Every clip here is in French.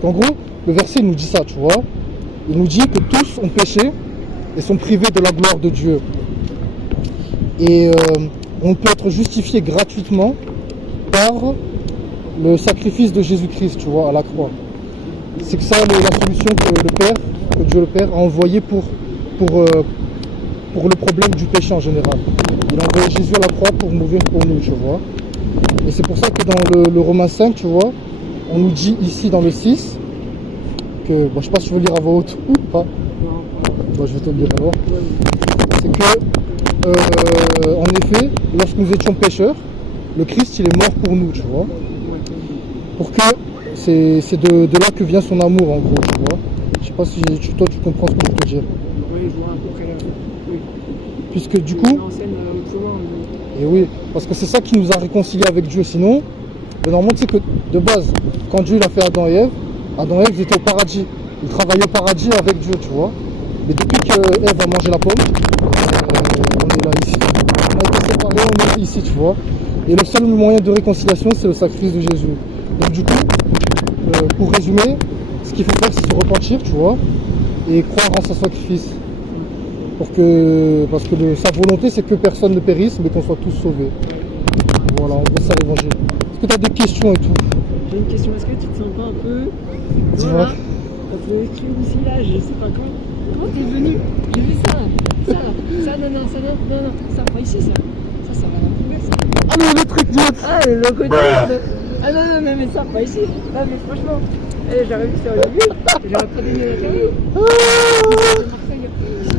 Parce qu'en gros, le verset nous dit ça, tu vois. Il nous dit que tous ont péché et sont privés de la gloire de Dieu. Et on peut être justifié gratuitement par le sacrifice de Jésus-Christ, tu vois, à la croix. C'est que ça la solution que Dieu le Père a envoyée pour le problème du péché en général. Il a envoyé Jésus à la croix pour mourir pour nous, tu vois. Et c'est pour ça que dans le Romains 5, tu vois, on nous dit ici dans le 6, que, bon, je sais pas si je veux lire à voix haute ou pas. Bon, je vais te le dire alors. C'est que, en effet, lorsque nous étions pécheurs, le Christ, il est mort pour nous, tu vois. Pour que, c'est de là que vient son amour, en gros, tu vois. Je sais pas si toi, tu comprends ce que je veux te dire. Oui, je vois à peu près. Oui. Puisque du coup, et oui, parce que c'est ça qui nous a réconciliés avec Dieu. Sinon, normalement, tu sais que de base, quand Dieu il a fait Adam et Ève ils étaient au paradis. Ils travaillaient au paradis avec Dieu, tu vois. Mais depuis que Ève a mangé la pomme, on est là ici. On a été séparés, on est ici, tu vois. Et le seul moyen de réconciliation, c'est le sacrifice de Jésus. Donc du coup, pour résumer, ce qu'il faut faire, c'est se repentir, tu vois, et croire en son sacrifice. Parce que sa volonté, c'est que personne ne périsse, mais qu'on soit tous sauvés. Voilà, en gros, c'est l'évangile. Est-ce que tu as des questions et tout? J'ai une question, est-ce que tu te sens pas un peu... Dis-moi. Un peu exclu aussi là, je sais pas comment t'es venu. J'ai vu ça, non, ça, pas ici, ça va m'approuver, ça. Ah non, le truc d'autre. Ah, le côté... Ah non, mais ça, pas ici. Non, mais franchement, j'aurais vu ça au début, j'aurais pas donné l'interview. Ici, il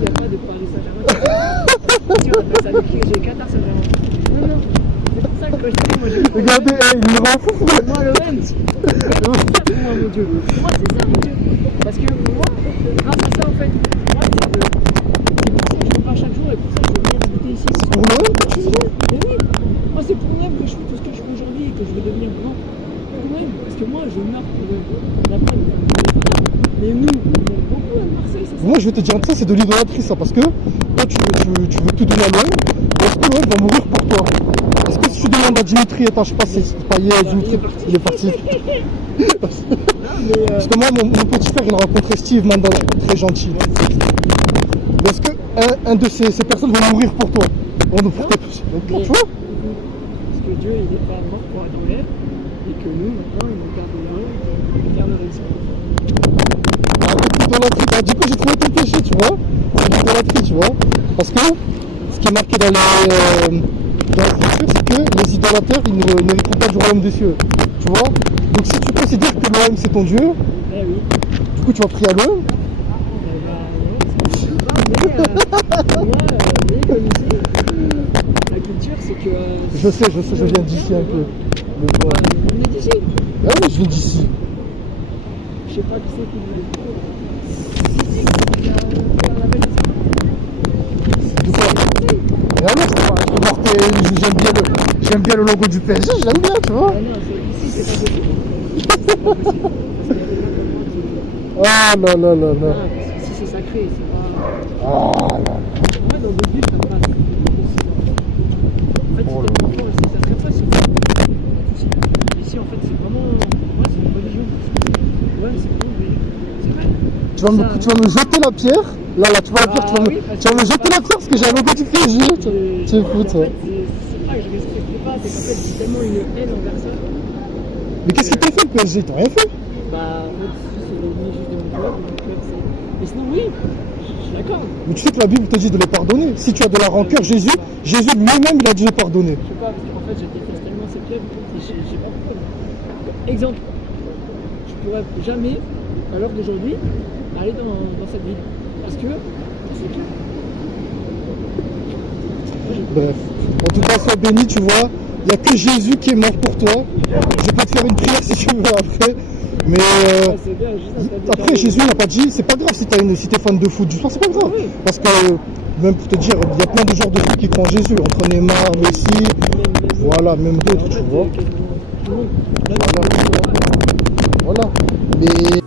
n'y a pas de Paris Saint-Germain. Ici, on appelle ça le PSG Qatar Saint-Germain. Non, c'est pour ça que quand je dis, moi j'ai... Regardez, il me rend fou. Moi, le même, c'est ça pour moi, mon Dieu. Pour moi, c'est ça, mon Dieu. Parce que pour moi, grâce à ça, en fait, moi, c'est pour ça que je me bats chaque jour et pour ça que je viens habiter ici. C'est pour l'OM que tu fais? Mais oui, moi, c'est pour l'OM que je fais tout ce que je fais aujourd'hui et que je veux devenir grand. Pour l'OM, parce que moi, je meurs pour l'OM. Mais nous, on aime beaucoup à Marseille, c'est ça. Moi, je vais te dire ça, c'est de l'idolâtrie, ça. Parce que toi, tu veux tout donner à l'OM. Est-ce que l'OM va mourir pour toi? Est-ce que si tu demandes à Dimitri, attends, je sais pas si c'est Payet, Dimitri, il est parti. Justement, mon petit frère, il a rencontré Steve Mandanda, très gentil. Est-ce que un de ces personnes va mourir pour toi? Pour tes péchés. Tu vois? Parce que Dieu, il n'est pas mort pour Adam et Ève, et que nous, maintenant, il nous garde le réussir. Du coup, j'ai trouvé ton péché, tu vois. C'est l'idolâtrie, tu vois. Parce que ce qui est marqué dans l'Écriture, c'est que les idolâteurs, ils n'hériteront pas du royaume des cieux. Tu vois. Donc si tu considères que l'OM c'est ton Dieu, oui. Du coup tu vas prier à l'OM. Comme ici, la culture, c'est que... Je sais, je viens d'ici un peu. On est d'ici. Ah oui, je viens d'ici. Je sais pas qui c'est qui veut. De quoi? Et alors, j'aime bien le logo du PSG, je l'aime bien, tu vois. Ah non, ici c'est pas possible. Ah là là là là. Si c'est sacré, c'est pas... Ah là. Moi dans d'autres villes ça me passe. En fait c'est tellement fort ici, ça serait pas si ici en fait c'est vraiment... Moi c'est une religion. Ouais c'est bon, mais c'est vrai. Tu vas me jeter la pierre. Là, tu vois la pierre, tu vas me jeter la pierre parce que j'ai un logo du PSG. Tu es fou, toi. En fait, c'est pas que je respecte pas, c'est qu'en fait j'ai tellement une haine envers ça. Mais qu'est-ce que t'as fait le PSG? T'as rien fait? Bah, en fait, c'est l'ennemi juste de mon club, c'est... Mais sinon, oui, je suis d'accord. Mais tu sais que la Bible te dit de les pardonner. Si tu as de la rancœur, Jésus lui-même, il a dit de pardonner. Je sais pas, parce qu'en fait, je déteste tellement ces clubs, et je sais pas pourquoi. Exemple, je pourrais jamais, à l'heure d'aujourd'hui, aller dans cette ville. Parce que c'est clair. Bref. En tout cas, sois béni, tu vois. Il n'y a que Jésus qui est mort pour toi. Je peux te faire une prière si tu veux après. Mais après, Jésus n'a pas dit, c'est pas grave si t'es fan de foot, du sport, c'est pas grave. Parce que, même pour te dire, il y a plein de joueurs de foot qui croient en Jésus. Entre Neymar, Messi, voilà, même d'autres, tu vois. Voilà. Mais...